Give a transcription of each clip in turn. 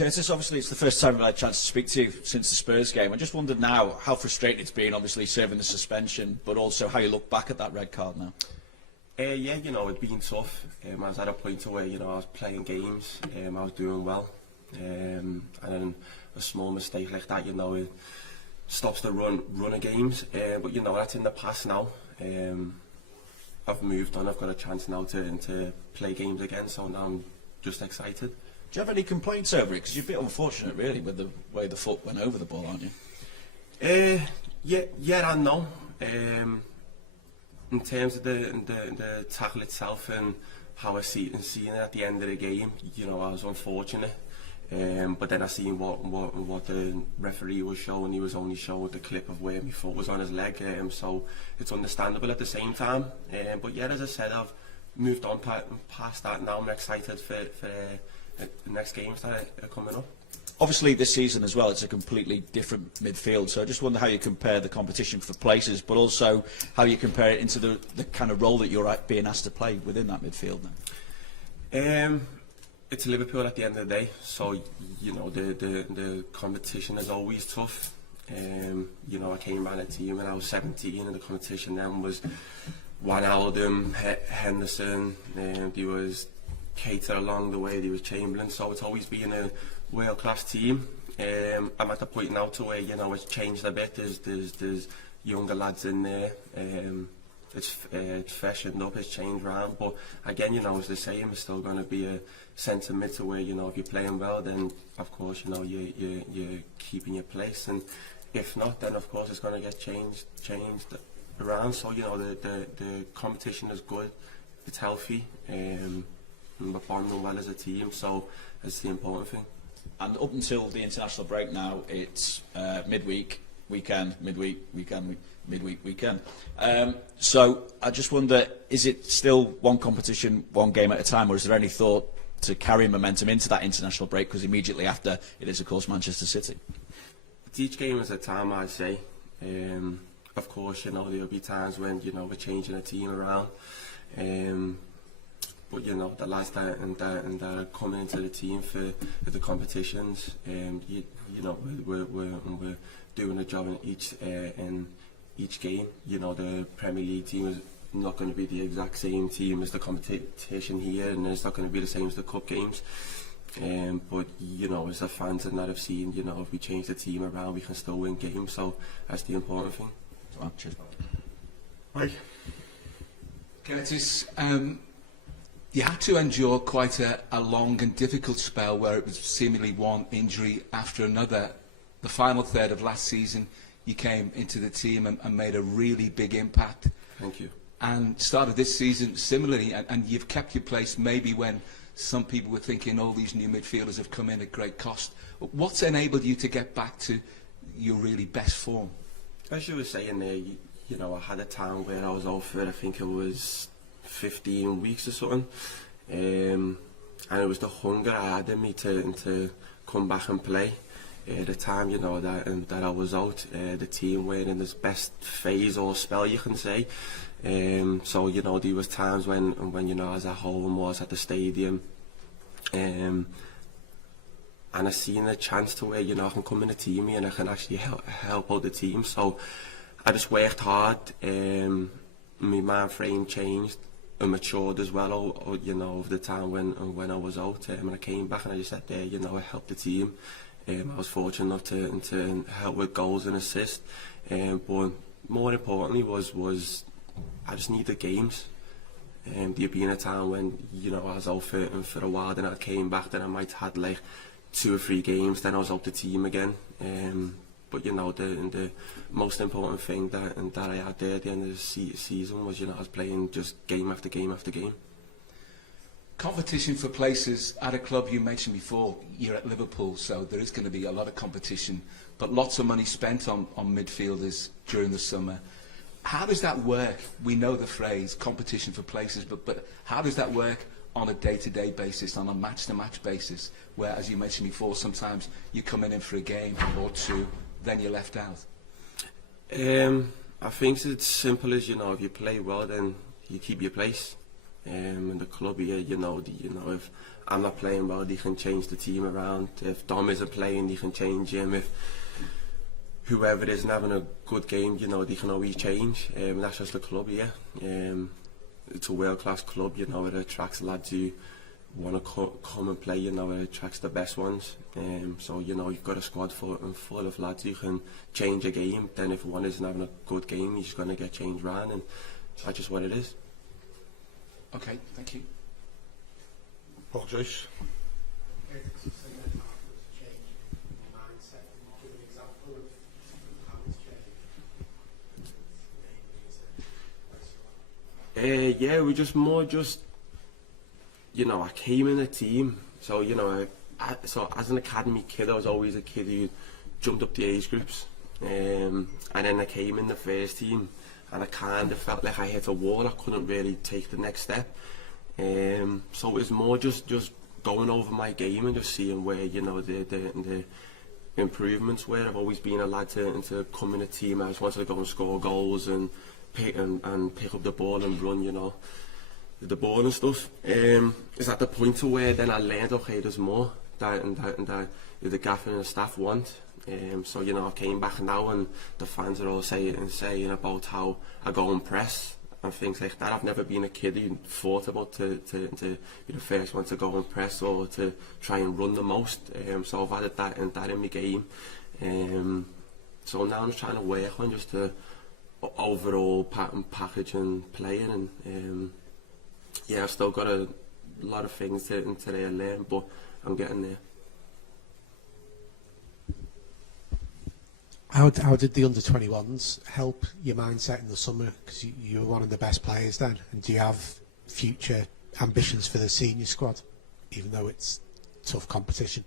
Curtis, obviously it's the first time I've had a chance to speak to you since the Spurs game. I just wondered now how frustrating it's been, obviously serving the suspension, but also how you look back at that red card now. Yeah, you know, it'd been tough. I was at a point where, you know, I was playing games, I was doing well, and then a small mistake like that, you know, it stops the run of games. But you know, that's in the past now. I've moved on. I've got a chance now to play games again, so now I'm just excited. Do you have any complaints over it? Because you're a bit unfortunate, really, with the way the foot went over the ball, aren't you? Yeah and no. In terms of the tackle itself and how I seeing it at the end of the game, you know, I was unfortunate. But then I seen what the referee was showing. He was only showing the clip of where my foot was on his leg, so it's understandable at the same time. But yeah, as I said, I've moved on past that now. I'm excited for the next games that are coming up. Obviously this season as well, it's a completely different midfield, so I just wonder how you compare the competition for places, but also how you compare it into the kind of role that you're being asked to play within that midfield now. It's Liverpool at the end of the day, so you know the competition is always tough. You know, I came around a team when I was 17, and the competition then was Wijnaldum, Henderson, there was Keita along the way, there was Chamberlain, so it's always been a world-class team. I'm at the point now to where, you know, it's changed a bit. There's younger lads in there. It's freshened up, it's changed round, but again, you know, it's the same. It's still going to be a centre mid to where, you know, if you're playing well, then of course, you know, you're keeping your place, and if not, then of course it's going to get changed around. So you know, the competition is good, it's healthy, and we're bonding well as a team, so it's the important thing. And up until the international break now, it's midweek, weekend, midweek, weekend, midweek, weekend. So I just wonder, is it still one competition, one game at a time, or is there any thought to carry momentum into that international break? Because immediately after, it is of course Manchester City. Each game is a time, I say. Of course, you know, there'll be times when, you know, we're changing a team around. But you know, the lads that are coming into the team for the competitions, you know, we're doing a job in each game. You know, the Premier League team is not going to be the exact same team as the competition here, and it's not going to be the same as the cup games. But you know, as the fans and that have seen, you know, if we change the team around, we can still win games. So that's the important thing. Well, cheers. Right. Curtis, you had to endure quite a long and difficult spell where it was seemingly one injury after another. The final third of last season, you came into the team and made a really big impact. Thank you. And started this season similarly, and you've kept your place maybe when some people were thinking all these new midfielders have come in at great cost. What's enabled you to get back to your really best form? As you were saying there, you know, I had a time where I was out for, I think it was 15 weeks or something, and it was the hunger I had in me to come back and play. The time, you know, that I was out, the team were in its best phase or spell, you can say. So you know, there was times when you know, I was at home, was at the stadium, and I seen a chance to where, you know, I can come in a team and I can actually help out the team. So I just worked hard. My mind frame changed and matured as well, you know, over the time when I was out, and I came back and I just said there, you know, I helped the team. I was fortunate enough to help with goals and assists, but more importantly was I just needed games. There'd been a time when, you know, I was out for a while, then I came back, then I might have had like 2 or 3 games, then I was out the team again. But you know, the most important thing that I had there at the end of the season was, you know, I was playing just game after game after game. Competition for places at a club, you mentioned before, you're at Liverpool, so there is going to be a lot of competition, but lots of money spent on midfielders during the summer. How does that work? We know the phrase competition for places, but how does that work on a day-to-day basis, on a match-to-match basis, where, as you mentioned before, sometimes you come in for a game or 2, then you're left out? I think it's simple as, you know, if you play well, then you keep your place. In the club here, you know, if I'm not playing well, they can change the team around. If Dom isn't playing, they can change him. If whoever isn't having a good game, you know, they can always change. That's just the club, yeah. It's a world-class club, you know, it attracts lads who want to come and play, you know, it attracts the best ones. So, you know, you've got a squad full of lads who can change a game. Then if one isn't having a good game, he's going to get changed round, and that's just what it is. Okay, thank you. Paul Joyce. Yeah, we just more just, you know, I came in a team, so, you know, so as an academy kid, I was always a kid who jumped up the age groups, and then I came in the first team, and I kind of felt like I hit a wall. I couldn't really take the next step, so it was more just going over my game and just seeing where, you know, the improvements were. I've always been a lad to come in a team. I just wanted to go and score goals and pick up the ball and run, you know, the ball and stuff. It's at the point to where then I learned, okay, there's more that the gaffer and the staff want. So, you know, I came back now and the fans are all saying about how I go and press and things like that. I've never been a kid who thought about to be the first one to go and press or to try and run the most. So I've added that in my game. So now I'm just trying to work on just the overall package and playing, and yeah, I've still got a lot of things to learn, but I'm getting there. How did the under-21s help your mindset in the summer? Because you were one of the best players then, and do you have future ambitions for the senior squad, even though it's tough competition?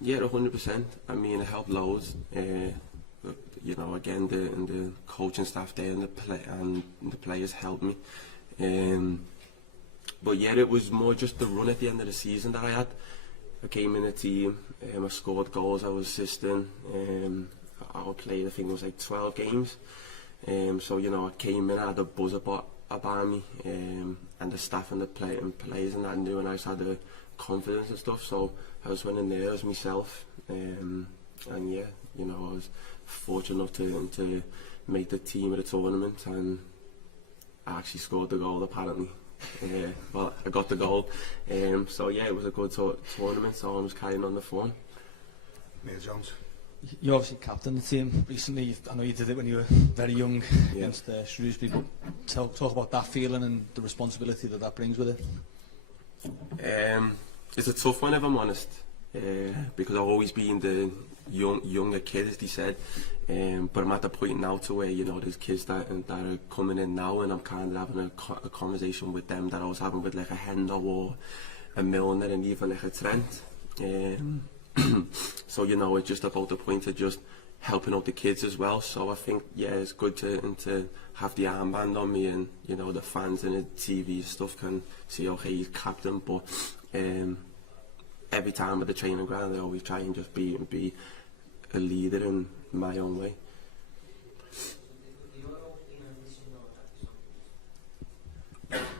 Yeah, 100%. I mean, it helped loads. You know, again, the coaching staff there and the players helped me. But yeah, it was more just the run at the end of the season that I had. I came in a team, I scored goals, I was assisting. I played, I think it was like 12 games. So, you know, I came in, I had a buzz about me, and the staff and the players and that knew, and I just had the confidence and stuff. So I was winning there as myself. And yeah, you know, I was fortunate enough to make the team at the tournament, and I actually scored the goal apparently. Well, I got the goal. So yeah, it was a good tournament, so I was carrying on the fun. Neil Jones. You obviously captained the team recently. I know you did it when you were very young against Shrewsbury, but talk about that feeling and the responsibility that brings with it. It's a tough one, if I'm honest, because I've always been the younger kid, as they said, but I'm at the point now to where, you know, there's kids that are coming in now, and I'm kind of having a conversation with them that I was having with like a Hendo or a Milner and even like a Trent. So, you know, it's just about the point of just helping out the kids as well. So I think, yeah, it's good to have the armband on me, and, you know, the fans and the TV stuff can see, okay, he's captain, but every time at the training ground I always try and just be a leader in my own way.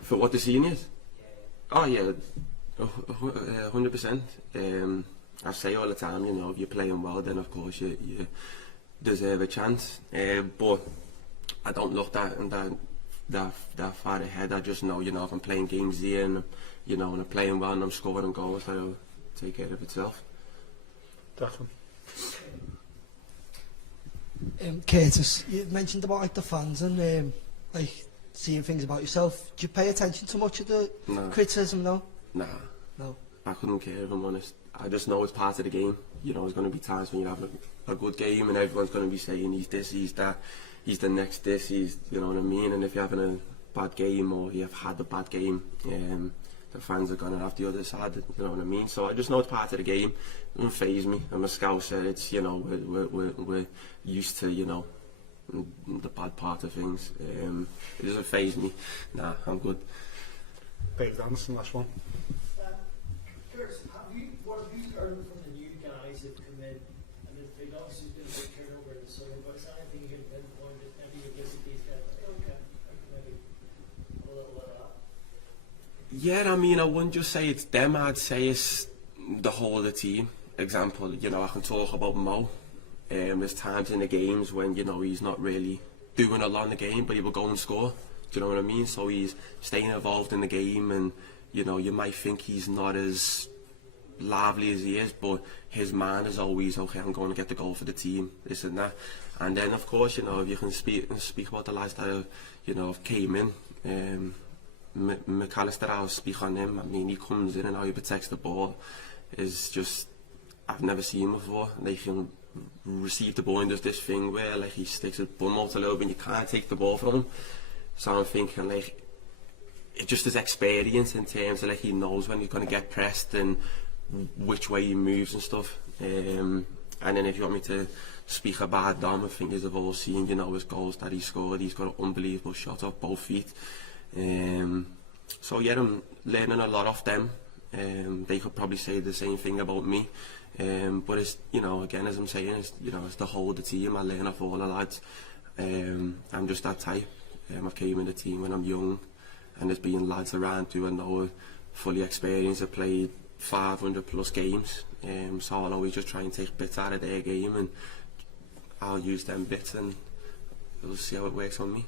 For what, the seniors? Oh yeah, 100%. I say all the time, you know, if you're playing well, then of course you deserve a chance. But I don't look that far ahead. I just know, you know, if I'm playing games here and, you know, and I'm playing well and I'm scoring goals, that'll take care of itself. Declan. Curtis, you mentioned about like the fans and like seeing things about yourself. Do you pay attention to much of the criticism? No. No. I couldn't care, if I'm honest. I just know it's part of the game. You know, there's going to be times when you have a good game and everyone's going to be saying he's this, he's that, he's the next this, he's, you know what I mean. And if you're having a bad game or you've had a bad game, the fans are going to have the other side, you know what I mean. So I just know it's part of the game. It doesn't faze me. I'm a Scouser. It's, you know, we're used to, you know, the bad part of things. It doesn't faze me. Nah, I'm good. David Anderson, last one. Curtis, what have you heard from the new guys that come in? And there's obviously been a big turnover in the summer, but is there anything you can pinpoint that maybe you visit these guys? Okay, maybe a little bit of that. Yeah, I mean, I wouldn't just say it's them, I'd say it's the whole of the team. Example, you know, I can talk about Mo. There's times in the games when, you know, he's not really doing a lot in the game, but he will go and score. Do you know what I mean? So he's staying involved in the game, and, you know, you might think he's not as lively as he is, but his mind is always, okay, I'm going to get the goal for the team, this and that. And then, of course, you know, if you can speak about the lads that have, you know, came in, McAllister, I'll speak on him. I mean, he comes in and how he protects the ball is just, I've never seen before. They can receive the ball and does this thing where, like, he sticks his bum out a little bit and you can't take the ball from him. So I'm thinking, like, it just his experience in terms of, like, he knows when he's going to get pressed and which way he moves and stuff. And then if you want me to speak about Dom, I think you've all seen, you know, his goals that he scored. He's got an unbelievable shot off both feet. So yeah, I'm learning a lot off them. They could probably say the same thing about me. But it's, you know, again, as I'm saying, it's, you know, it's the whole of the team. I learn off all the lads. I'm just that type. I came in the team when I'm young, and there's been lads around who I know are fully experienced, have played 500 plus games. So I'll always just try and take bits out of their game, and I'll use them bits, and we'll see how it works on me.